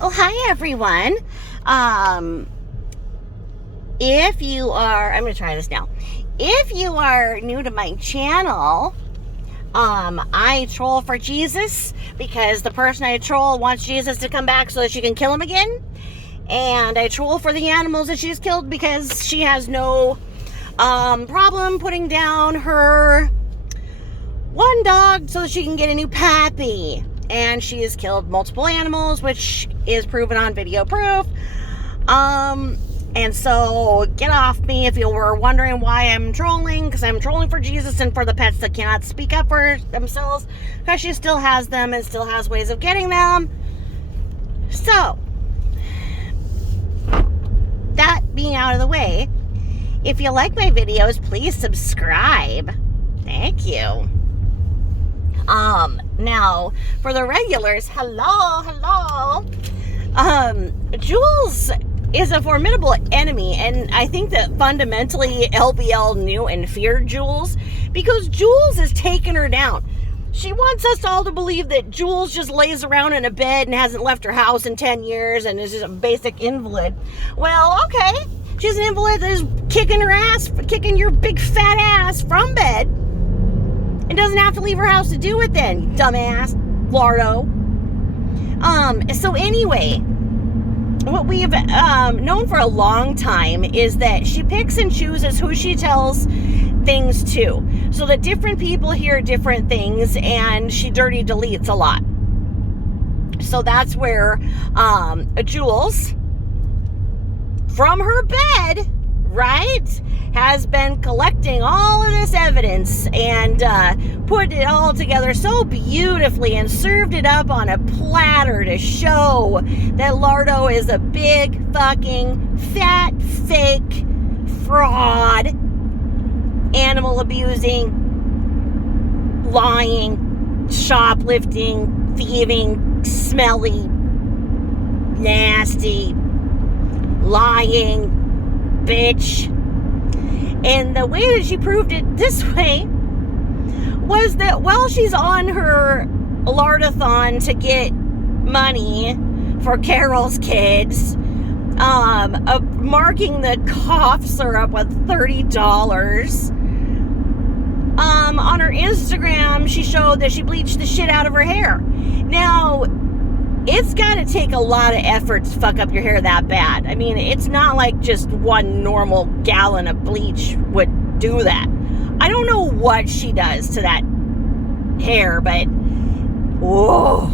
Oh, hi everyone. If you are, I'm going to try this now. If you are new to my channel, I troll for Jesus because the person I troll wants Jesus to come back so that she can kill him again. And I troll for the animals that she's killed because she has no problem putting down her one dog so that she can get a new puppy. And she has killed multiple animals, which is proven on video proof. And so get off me if you were wondering why I'm trolling, because I'm trolling for Jesus and for the pets that cannot speak up for themselves, because she still has them and still has ways of getting them. So, that being out of the way, if you like my videos, please subscribe. Thank you. Now, for the regulars, hello. Jules is a formidable enemy, and I think that fundamentally LBL knew and feared Jules, because Jules is taking her down. She wants us all to believe that Jules just lays around in a bed and hasn't left her house in 10 years and is just a basic invalid. Well, okay, she's an invalid that is kicking her ass, kicking your big fat ass from bed, and doesn't have to leave her house to do it then, you dumbass, Lardo. So anyway, what we've known for a long time is that she picks and chooses who she tells things to, so that different people hear different things, and she dirty deletes a lot. So that's where Jules, from her bed, right, has been collecting all of this evidence and put it all together so beautifully and served it up on a platter to show that Lardo is a big fucking fat fake fraud, animal abusing, lying, shoplifting, thieving, smelly, nasty, lying bitch. And the way that she proved it this way was that while she's on her Lardathon to get money for Carol's kids, marking the cough syrup with $30, on her Instagram she showed that she bleached the shit out of her hair. Now, it's got to take a lot of effort to fuck up your hair that bad. I mean, it's not like just one normal gallon of bleach would do that. I don't know what she does to that hair, but whoa,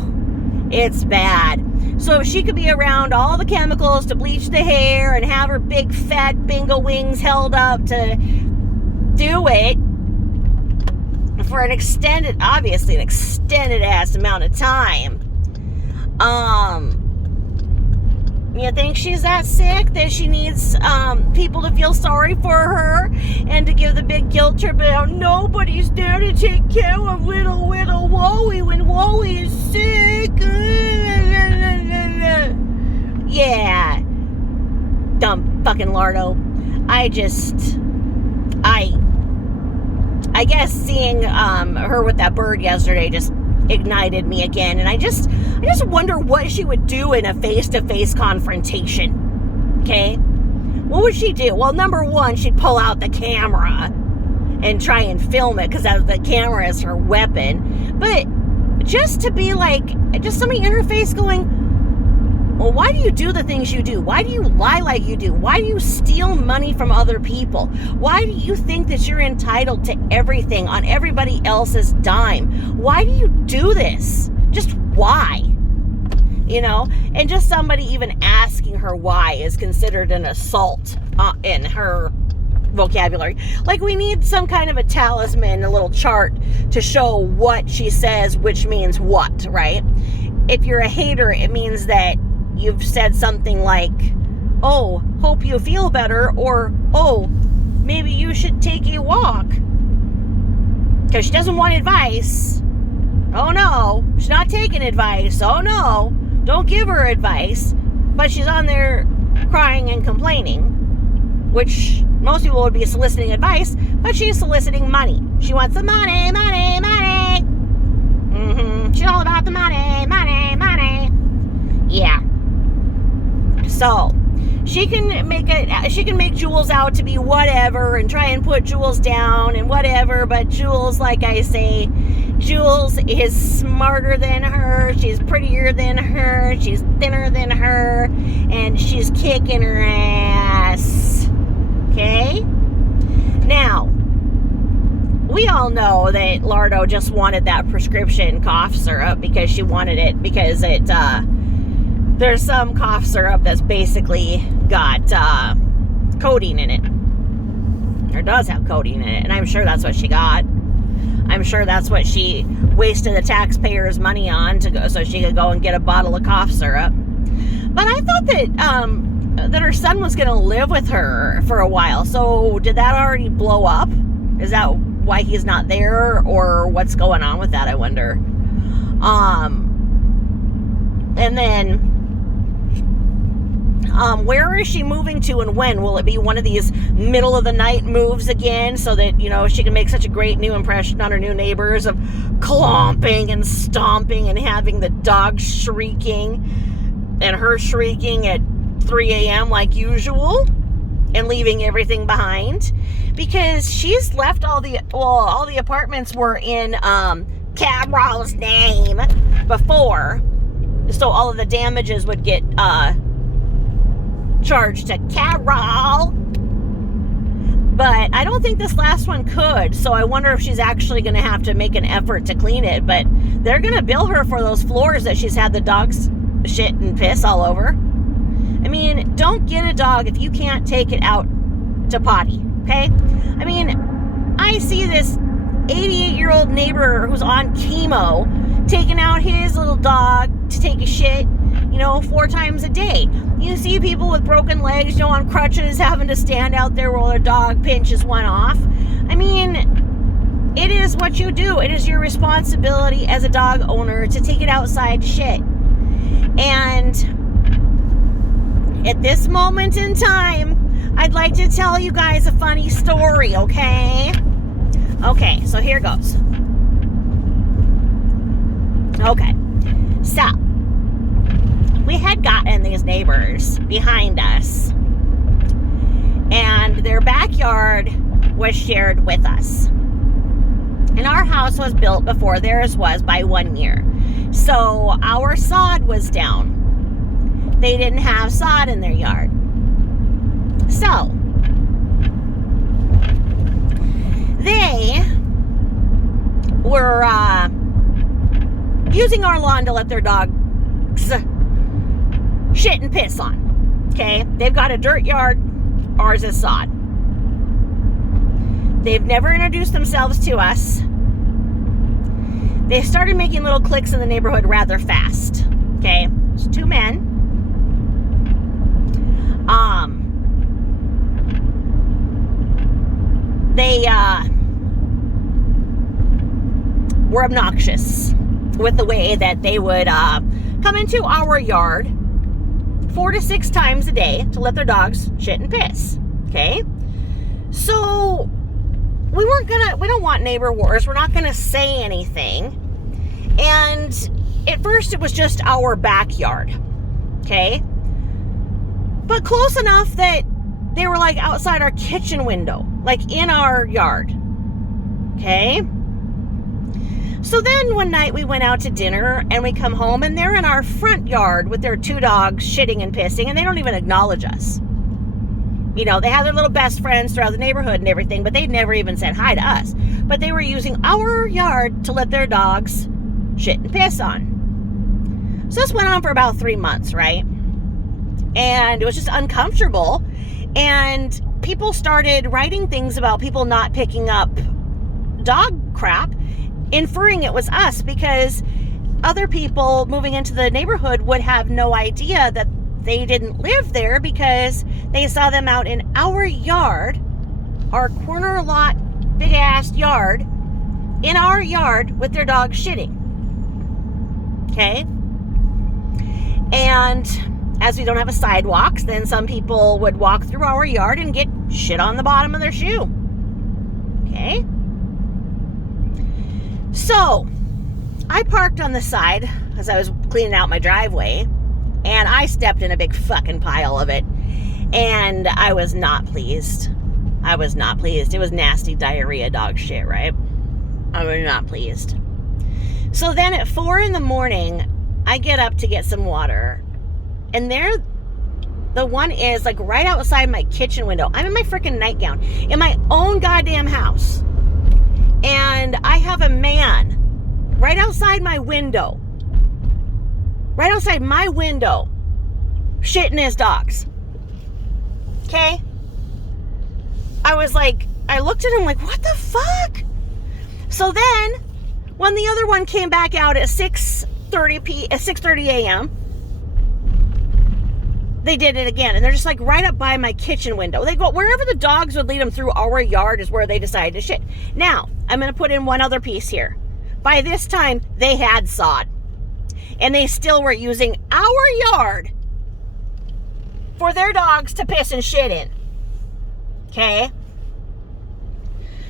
it's bad. So if she could be around all the chemicals to bleach the hair and have her big fat bingo wings held up to do it for an extended ass amount of time, you think she's that sick that she needs people to feel sorry for her and to give the big guilt trip about nobody's there to take care of little Wowie when Wowie is sick? Yeah, dumb fucking Lardo. I guess seeing her with that bird yesterday just ignited me again, and I just wonder what she would do in a face-to-face confrontation. Okay, what would she do? Well, number one, she'd pull out the camera and try and film it because the camera is her weapon. But just to be like, just somebody in her face going, well, why do you do the things you do? Why do you lie like you do? Why do you steal money from other people? Why do you think that you're entitled to everything on everybody else's dime? Why do you do this? Just why? You know? And just somebody even asking her why is considered an assault in her vocabulary. Like, we need some kind of a talisman, a little chart to show what she says, which means what, right? If you're a hater, it means that you've said something like, oh, hope you feel better, or, oh, maybe you should take a walk. Because she doesn't want advice. Oh no, she's not taking advice. Oh no, don't give her advice. But she's on there crying and complaining, which most people would be soliciting advice, but she's soliciting money. She wants the money. She's all about the money. Yeah. So she can make Jules out to be whatever and try and put Jules down and whatever, but Jules, like I say, Jules is smarter than her, she's prettier than her, she's thinner than her, and she's kicking her ass. Okay? Now, we all know that Lardo just wanted that prescription cough syrup because she wanted it because there's some cough syrup that's basically got codeine in it, or does have codeine in it, and I'm sure that's what she got. I'm sure that's what she wasted the taxpayers' money on so she could go and get a bottle of cough syrup. But I thought that her son was going to live with her for a while. So did that already blow up? Is that why he's not there, or what's going on with that, I wonder? And then where is she moving to, and when? Will it be one of these middle of the night moves again so that, she can make such a great new impression on her new neighbors of clomping and stomping and having the dog shrieking and her shrieking at 3 a.m. like usual and leaving everything behind? Because she's left all the apartments were in Cabral's name before, so all of the damages would get charged to Cabral. But I don't think this last one could, so I wonder if she's actually going to have to make an effort to clean it. But they're going to bill her for those floors that she's had the dogs shit and piss all over. I mean, don't get a dog if you can't take it out to potty, okay? I mean, I see this 88-year-old neighbor who's on chemo taking out his little dog to take a shit, 4 times a day. You see people with broken legs, on crutches, having to stand out there while their dog pinches one off. I mean, it is what you do. It is your responsibility as a dog owner to take it outside to shit. And at this moment in time, I'd like to tell you guys a funny story, okay? Okay, so here goes. Okay, so we had gotten these neighbors behind us, and their backyard was shared with us. And our house was built before theirs was by 1 year. So our sod was down. They didn't have sod in their yard. So they were using our lawn to let their dogs shit and piss on. Okay? They've got a dirt yard. Ours is sod. They've never introduced themselves to us. They started making little cliques in the neighborhood rather fast. Okay? It's 2 men. They were obnoxious with the way that they would come into our yard 4 to 6 times a day to let their dogs shit and piss. Okay? So we don't want neighbor wars. We're not gonna say anything. And at first it was just our backyard. Okay? But close enough that they were like outside our kitchen window, like in our yard. Okay? So then one night we went out to dinner and we come home and they're in our front yard with their 2 dogs shitting and pissing, and they don't even acknowledge us. They had their little best friends throughout the neighborhood and everything, but they never even said hi to us. But they were using our yard to let their dogs shit and piss on. So this went on for about 3 months, right? And it was just uncomfortable. And people started writing things about people not picking up dog crap, inferring it was us, because other people moving into the neighborhood would have no idea that they didn't live there because they saw them out in our yard, our corner lot, big ass yard, in our yard with their dog shitting. Okay? And as we don't have a sidewalks, then some people would walk through our yard and get shit on the bottom of their shoe. Okay? So, I parked on the side as I was cleaning out my driveway, And I stepped in a big fucking pile of it. And I was not pleased. I was not pleased. It was nasty diarrhea dog shit, right? I was not pleased. So then at 4 a.m, I get up to get some water. And there, the one is like right outside my kitchen window. I'm in my freaking nightgown in my own goddamn house. And I have a man right outside my window. Right outside my window. Shitting his dogs. Okay? I was like, I looked at him like, what the fuck? So then, when the other one came back out at 6:30 a.m., they did it again. And they're just like right up by my kitchen window. They go, wherever the dogs would lead them through our yard is where they decided to shit. Now, I'm going to put in one other piece here. By this time, they had sod. And they still were using our yard for their dogs to piss and shit in. Okay?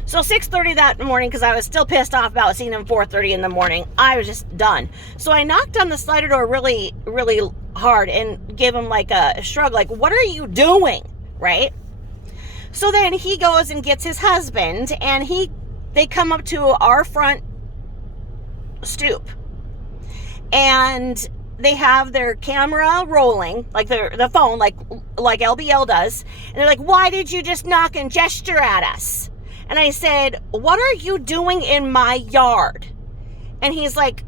So 6:30 that morning, because I was still pissed off about seeing them 4:30 in the morning, I was just done. So I knocked on the slider door really, really hard and gave him like a shrug, like, what are you doing? Right? So then he goes and gets his husband, and they come up to our front stoop. And they have their camera rolling, like the phone, like LBL does. And they're like, why did you just knock and gesture at us? And I said, what are you doing in my yard? And he's like,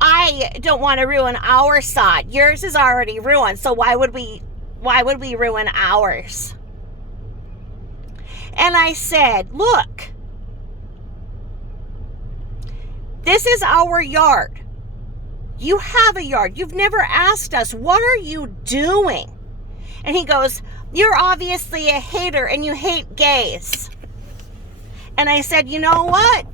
I don't want to ruin our sod. Yours is already ruined. So why would we ruin ours? And I said, look, this is our yard. You have a yard. You've never asked us, what are you doing? And he goes, you're obviously a hater and you hate gays. And I said, you know what?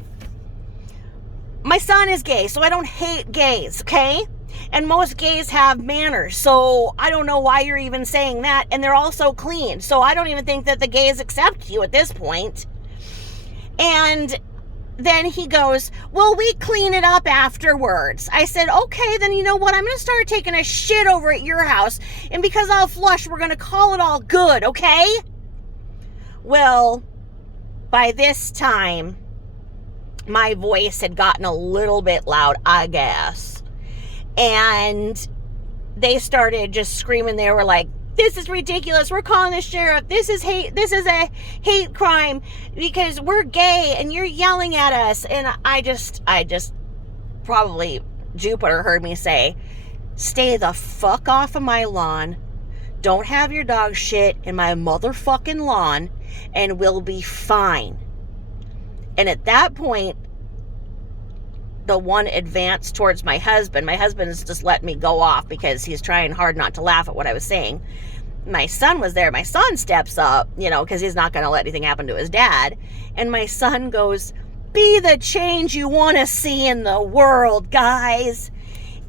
My son is gay, so I don't hate gays, okay? And most gays have manners, so I don't know why you're even saying that. And they're also clean, so I don't even think that the gays accept you at this point. And then he goes, well, we clean it up afterwards. I said, okay, then you know what? I'm going to start taking a shit over at your house. And because I'll flush, we're going to call it all good, okay? Well, by this time, my voice had gotten a little bit loud, I guess. And they started just screaming. They were like, this is ridiculous. We're calling the sheriff. This is hate. This is a hate crime because we're gay and you're yelling at us. And I just probably Jupiter heard me say, stay the fuck off of my lawn. Don't have your dog shit in my motherfucking lawn and we'll be fine. And at that point, the one advanced towards my husband. My husband's just let me go off because he's trying hard not to laugh at what I was saying. My son was there. My son steps up, because he's not going to let anything happen to his dad. And my son goes, be the change you want to see in the world, guys.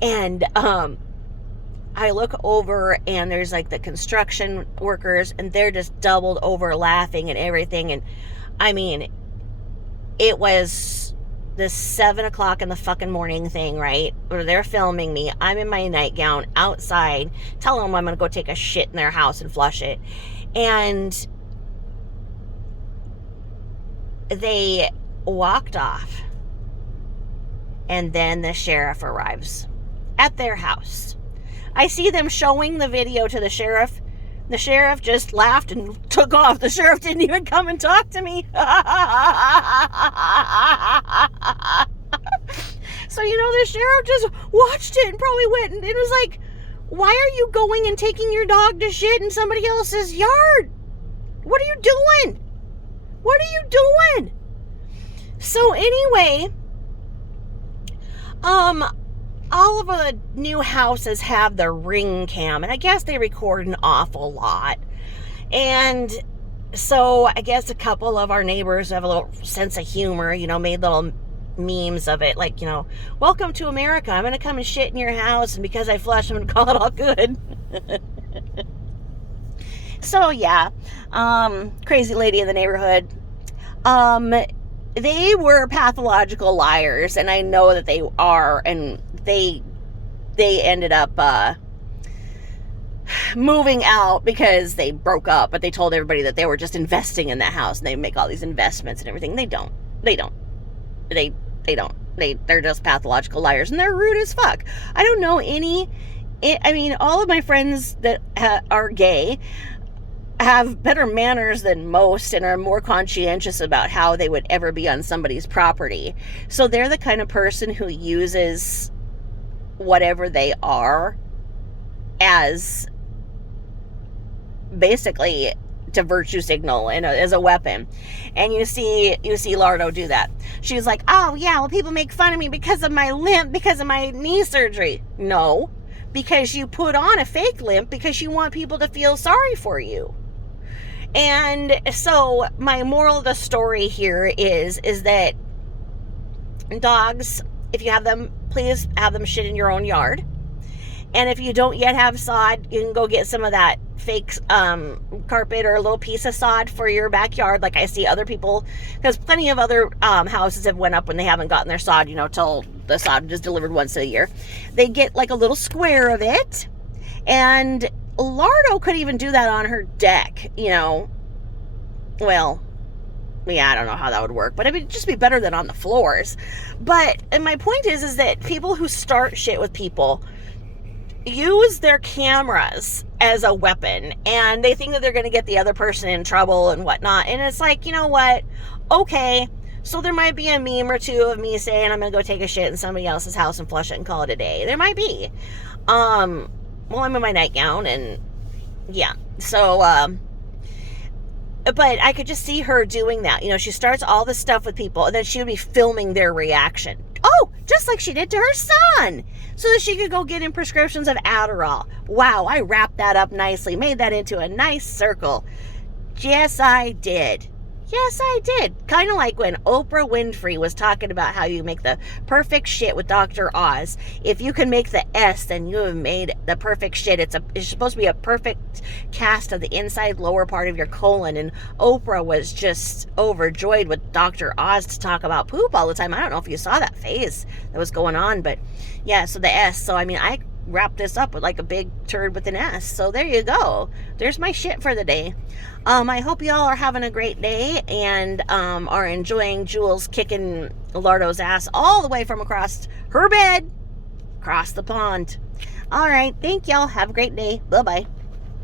And I look over and there's like the construction workers and they're just doubled over laughing and everything. And I mean, it was this 7 o'clock in the fucking morning thing, right? Where they're filming me. I'm in my nightgown outside, telling them I'm going to go take a shit in their house and flush it. And they walked off. And then the sheriff arrives at their house. I see them showing the video to the sheriff. The sheriff just laughed and took off. The sheriff didn't even come and talk to me. So, the sheriff just watched it and probably went and it was like, why are you going and taking your dog to shit in somebody else's yard? What are you doing? What are you doing? So anyway, all of the new houses have the Ring Cam, and I guess they record an awful lot. And so I guess a couple of our neighbors have a little sense of humor, made little memes of it, like, welcome to America. I'm going to come and shit in your house, and because I flush, I'm going to call it all good. So, yeah, crazy lady in the neighborhood. They were pathological liars, and I know that they are, and they ended up moving out because they broke up, but they told everybody that they were just investing in that house and they make all these investments and everything. They don't. They don't. They don't. They're just pathological liars, and they're rude as fuck. I don't know any. I mean, all of my friends that are gay have better manners than most and are more conscientious about how they would ever be on somebody's property. So they're the kind of person who uses whatever they are as basically to virtue signal and as a weapon. And you see Lardo do that. She's like, oh yeah, well, people make fun of me because of my limp, because of my knee surgery. No, because you put on a fake limp because you want people to feel sorry for you. And so my moral of the story here is that dogs, if you have them, please have them shit in your own yard. And if you don't yet have sod, you can go get some of that fake carpet or a little piece of sod for your backyard, like I see other people, because plenty of other houses have went up when they haven't gotten their sod, till the sod is delivered once a year. They get like a little square of it, and Lardo could even do that on her deck, Well, yeah, I don't know how that would work, but it would just be better than on the floors. And my point is that people who start shit with people use their cameras as a weapon, and they think that they're going to get the other person in trouble and whatnot. And it's like, you know what? Okay, so there might be a meme or two of me saying I'm going to go take a shit in somebody else's house and flush it and call it a day. There might be. Well, I'm in my nightgown, and yeah. So, but I could just see her doing that. She starts all this stuff with people, and then she would be filming their reaction. Oh, just like she did to her son, so that she could go get him prescriptions of Adderall. Wow, I wrapped that up nicely, made that into a nice circle. Yes, I did. Yes, I did. Kind of like when Oprah Winfrey was talking about how you make the perfect shit with Dr. Oz. If you can make the S, then you have made the perfect shit. It's supposed to be a perfect cast of the inside lower part of your colon. And Oprah was just overjoyed with Dr. Oz to talk about poop all the time. I don't know if you saw that phase that was going on, but yeah, so the S. So, I wrap this up with like a big turd with an S. So there you go. There's my shit for the day. I hope y'all are having a great day and are enjoying Jules kicking Lardo's ass all the way from across her bed, across the pond. All right. Thank y'all. Have a great day. Bye-bye.